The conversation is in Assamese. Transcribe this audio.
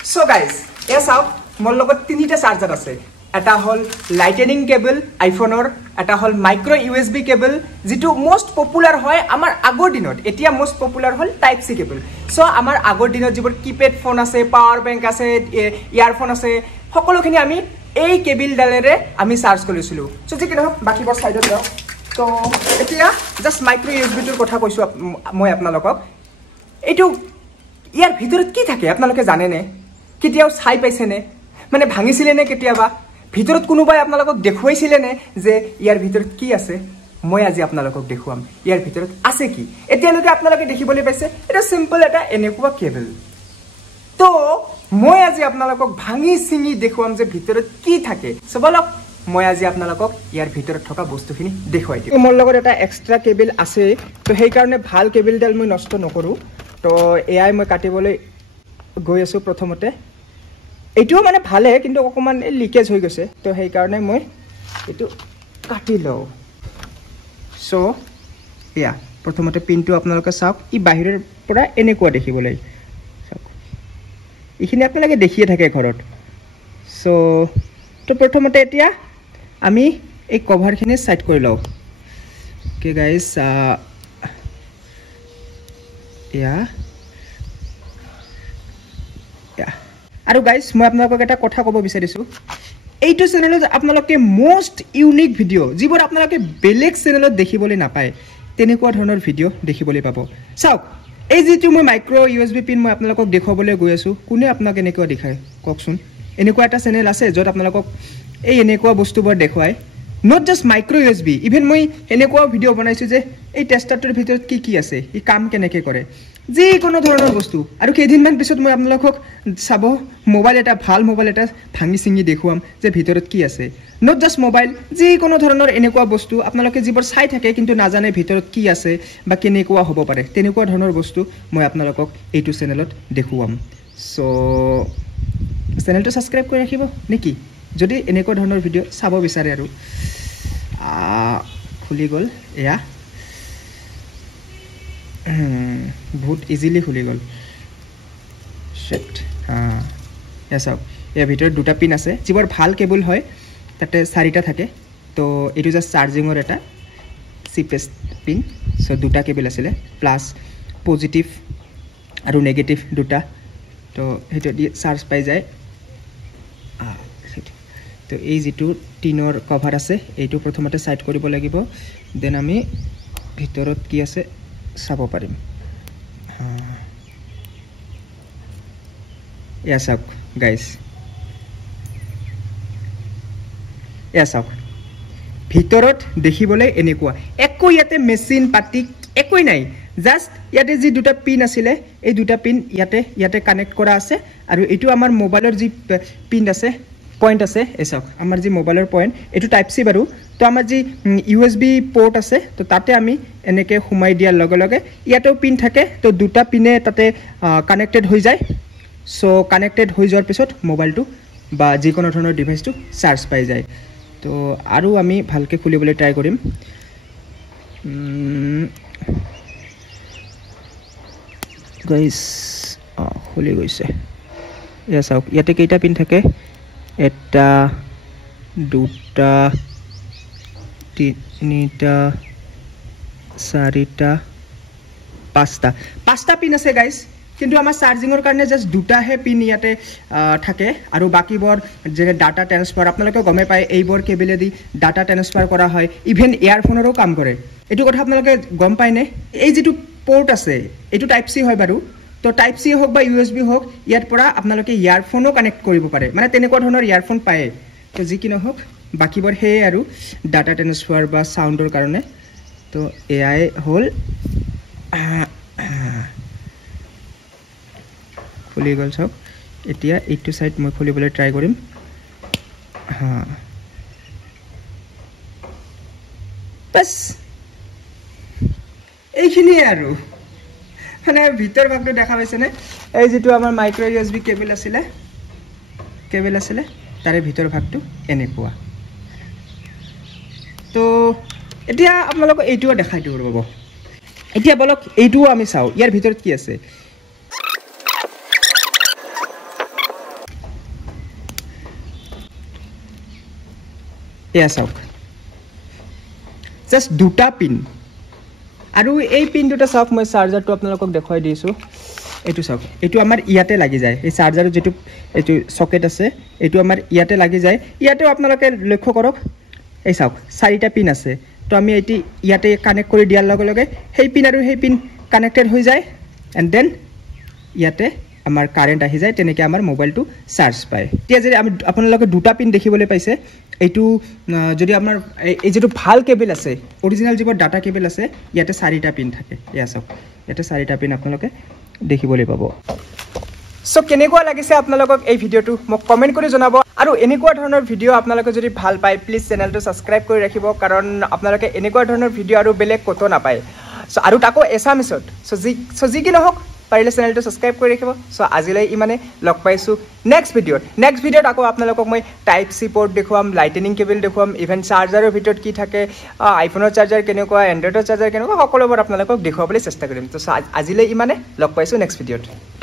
So guys, এয়া চাওক মোৰ লগত তিনিটা চাৰ্জাৰ আছে এটা হল লাইটেনিং কেবল আইফোনৰ এটা হল মাইক্ৰো ইউএসবি কেবল যেটো মোস্ট পপুলাৰ হয় আমাৰ আগৰ দিনত এতিয়া মোস্ট পপুলাৰ হল টাইপ সি কেবল সো আমাৰ আগৰ দিনত যিবোৰ কিপ্যাড ফোন আছে পাৱাৰ বেংক আছে ইয়াৰফোন আছে সকলোখিনি আমি এই কেবল ডালেৰে আমি চাৰ্জ কৰিছিলো সো যে কিনো বাকিবৰ সাইডত যাও তো এতিয়া জাস্ট মাইক্ৰো ইউএসবি টোৰ কথা কৈছো মই আপোনালোকক এটো ইয়াৰ ভিতৰত কি থাকে আপোনালোকে জানে নে কেতিয়াও চাই পাইছে নে মানে ভাঙিছিলে নে কেতিয়াবা ভিতৰত কোনোবাই আপোনালোকক দেখুৱাইছিলে নে যে ইয়াৰ ভিতৰত কি আছে মই আজি আপোনালোকক দেখুৱাম ইয়াৰ ভিতৰত আছে কি এতিয়ালৈকে আপোনালোকে দেখিবলৈ পাইছে এটা সিম্পল এটা এনেকুৱা কেবল তো মই আজি আপোনালোকক ভাঙি চিঙি দেখুৱাম যে ভিতৰত কি থাকে সো বলক মই আজি আপোনালোকক ইয়াৰ ভিতৰত থকা বস্তুখিনি দেখুৱাই দিম মোৰ লগত এটা এক্সট্ৰা কেবল আছে তো সেই কাৰণে ভাল কেবলডাল মই নষ্ট নকৰো তো এআই মই কাটিবলৈ গৈ আছো প্ৰথমতে এটো মানে ভালে কিন্তু অকমান লিকেজ হৈ গৈছে তো সেই কাৰণে মই এটো কাটি লও সো ইয়া প্ৰথমতে পিনটো আপোনালোকে চাওক ই বাহিৰৰ পৰা এনেকুৱা দেখিবলৈ চাওক ইখিনি আপোনালোকে দেখিয়ে থাকে ঘৰত সো তো প্ৰথমতে এতিয়া আমি এই কভাৰখিনি সাইড কৰি লও ওকে গাইস ইয়া আৰু গাইস মই আপোনালোকক এটা কথা ক'ব বিচাৰিছো এইটো চেনেলত আপোনালোকে মোস্ট ইউনিক ভিডিও যিবোৰ আপোনালোকে বেলেগ চেনেলত দেখিবলৈ নাপায় তেনেকুৱা ধৰণৰ ভিডিও দেখিবলৈ পাব চাওক এই যেটো মই মাইক্ৰো ইউএসবি পিন মই আপোনালোকক দেখাবলৈ গৈ আছো কোনে আপোনাক এনেকুৱা দেখায় কওকচোন এনেকুৱা এটা চেনেল আছে যত আপোনালোকক এই এনেকুৱা বস্তুবোৰ দেখুৱায় not just micro USB even মই এনেকুৱা ভিডিও বনাইছো যে এই টেষ্টাৰটোৰ ভিতৰত কি আছে ই কাম কেনেকৈ কৰে যে কোনো ধৰণৰ বস্তু আৰু কেইদিনমান পিছত মই আপোনালোকক চাব মোবাইল এটা ভাল মোবাইল এটা ভাঙি চিঙি দেখুৱাম যে ভিতৰত কি আছে not just মোবাইল যে কোনো ধৰণৰ এনেকুৱা বস্তু আপোনালোকে যিবোৰ চাই থাকে কিন্তু নাজানে ভিতৰত কি আছে বা কেনেকুৱা হ'ব পাৰে তেনেকুৱা ধৰণৰ বস্তু মই আপোনালোকক এইটো চেনেলত দেখুৱাম সো চেনেলটো সাবস্ক্ৰাইব কৰি ৰাখিব নেকি যদি এনেকুৱা ধৰণৰ ভিডিও চাব বিচাৰে আৰু খুলি গল এয়া বহুত ইজিলি খুলি গল শিট এসব এৰ ভিতৰে দুটা পিন আছে যিবোৰ ভাল কেবল হয় তাতে চাৰিটা থাকে তো এটো জাস্ট চাৰ্জিংৰ এটা সিপেস পিন সো দুটা কেবল আছিল প্লাস পজিটিভ আৰু নেগেটিভ দুটা তো হেটো দি চাৰ্জ পাই যায় তো এই যেটো টিনৰ কভাৰ আছে এইটো প্ৰথমতে সাইড কৰিব লাগিব দেন আমি ভিতৰত কি আছে চাব পাৰিম এয়া চাওক গাইস এয়া চাওক ভিতৰত দেখিবলৈ এনেকুৱা একো ইয়াতে মেচিন পাতি একোই নাই জাস্ট ইয়াতে যি দুটা পিন আছিল এই দুটা পিন ইয়াতে কানেক্ট কৰা আছে আৰু এটো আমাৰ মোবাইলৰ যি পিন আছে পয়েন্ট আছে এসব আমাৰ যে মোবাইলৰ পয়েন্ট এটো টাইপ সি বাৰো তো আমাৰ যে ইউএসবি পোৰ্ট আছে তো তাতে আমি এনেকে হুমাই দিয়াৰ লগে লগে ইয়াতেও পিন থাকে তো দুটা পিনে তাতে কানেক্টেড হৈ যায় সো কানেক্টেড হৈ যোৱাৰ পিছত মোবাইলটো বা যে কোনো ধৰণৰ ডিভাইসটো চাৰ্জ পাই যায় তো আৰু আমি ভালকে খুলিবলৈ ট্ৰাই কৰিম গাইস খুলি গৈছে ইয়া চাওক ইয়াতে কেইটা পিন থাকে এটা দুটা তিনিটা চাৰিটা পাঁচটা পিন আছে গাইস কিন্তু আমাৰ চাৰ্জিংৰ কাৰণে জাস্ট দুটাহে পিন ইয়াতে থাকে আৰু বাকিবোৰ যে ডাটা ট্ৰান্সফাৰ আপোনালোকে গমে পায় এইবোৰ কেবলেদি ডাটা ট্ৰান্সফাৰ কৰা হয় ইভেন ইয়াৰফোনৰো কাম কৰে এটো কথা আপোনালোকে গম পায় নে এই যেটো পোৰ্ট আছে এটো টাইপ সি হয় বাৰু তো টাইপ সি হোক বা ইউএসবি হোক ইয়াৰ পৰা আপোনালোকে ইয়াৰফোনও কানেক্ট কৰিব পাৰে মানে তেনেকুৱা ধৰণৰ ইয়াৰফোন পায় তো যি কি নহওক বাকিবোৰ হে আৰু ডাটা ট্ৰান্সফাৰ বা সাউন্ডৰ কাৰণে তো এআই হল খুলি গল চাওক এতিয়া এইটো সাইড মই খুলিবলৈ ট্রাই কৰিম বাস এইখিনিয়ে আৰু মানে ভিতৰ ভাগটো দেখা পাইছে নে এই যেটো আমাৰ মাইক্ৰো ইউএসবি কেবল আছিল তাৰে ভিতৰ ভাগটো এনেকুৱা তো এতিয়া আপোনালোক এইটোও দেখাই দিও ৰব এতিয়া বলক এইটোও আমি চাও ইয়াৰ ভিতৰত কি আছে এয়া চাওক জাষ্ট দুটা পিন আৰু এই পিন দুটা চাওক মই চাৰ্জাৰটো আপোনালোকক দেখুৱাই দিছোঁ এইটো চাওক এইটো আমাৰ ইয়াতে লাগি যায় এই চাৰ্জাৰৰ যেটো এইটো সকেট আছে এইটো আমাৰ ইয়াতে লাগি যায় ইয়াতেও আপোনালোকে লক্ষ্য কৰক এই চাওক চাৰিটা পিন আছে তো আমি এটি ইয়াতে কানেক্ট কৰি দিয়াৰ লগে লগে সেই পিন আৰু সেই পিন কানেক্টেড হৈ যায় এণ্ড দেন ইয়াতে আমাৰ কাৰেণ্ট আহি যায় তেনেকৈ আমাৰ মোবাইলটো চাৰ্জ পায় এতিয়া যদি আমি আপোনালোকে দুটা পিন দেখিবলৈ পাইছে এইটো যদি আমাৰ এই যেটো ভাল কেবল আছে অৰিজিনাল যিবোৰ ডাটা কেবল আছে ইয়াতে চাৰিটা পিন থাকে এয়া চাওক ইয়াতে চাৰিটা পিন আপোনালোকে দেখিবলৈ পাব সো কেনেকুৱা লাগিছে আপোনালোকক এই ভিডিওটো মোক কমেন্ট কৰি জনাব আৰু এনেকুৱা ধৰণৰ ভিডিও আপোনালোকে যদি ভাল পায় প্লিজ চেনেলটো সাবস্ক্ৰাইব কৰি ৰাখিব কাৰণ আপোনালোকে এনেকুৱা ধৰণৰ ভিডিও আৰু বেলেগ কতো নাপায় সো আৰু তাকো এছামিছত সো যি কি নহওক পাৰিলে চেনেলটো সাবস্ক্ৰাইব কৰি ৰাখিব সো আজিলৈ ইমানে লগ পাইছো নেক্সট ভিডিওত আকৌ আপোনালোকক মই টাইপ সি পোৰ্ট দেখুৱাম লাইটনিং কেবল দেখুৱাম ইভেন চাৰ্জাৰৰ ভিতৰত কি থাকে আইফোনৰ চাৰ্জাৰ কেনেকুৱা এন্ড্ৰইডৰ চাৰ্জাৰ কেনেকুৱা সকলোবোৰ আপোনালোকক দেখুৱাবলৈ চেষ্টা কৰিম তো আজিলৈ ইমানে লগ পাইছো নেক্সট ভিডিওত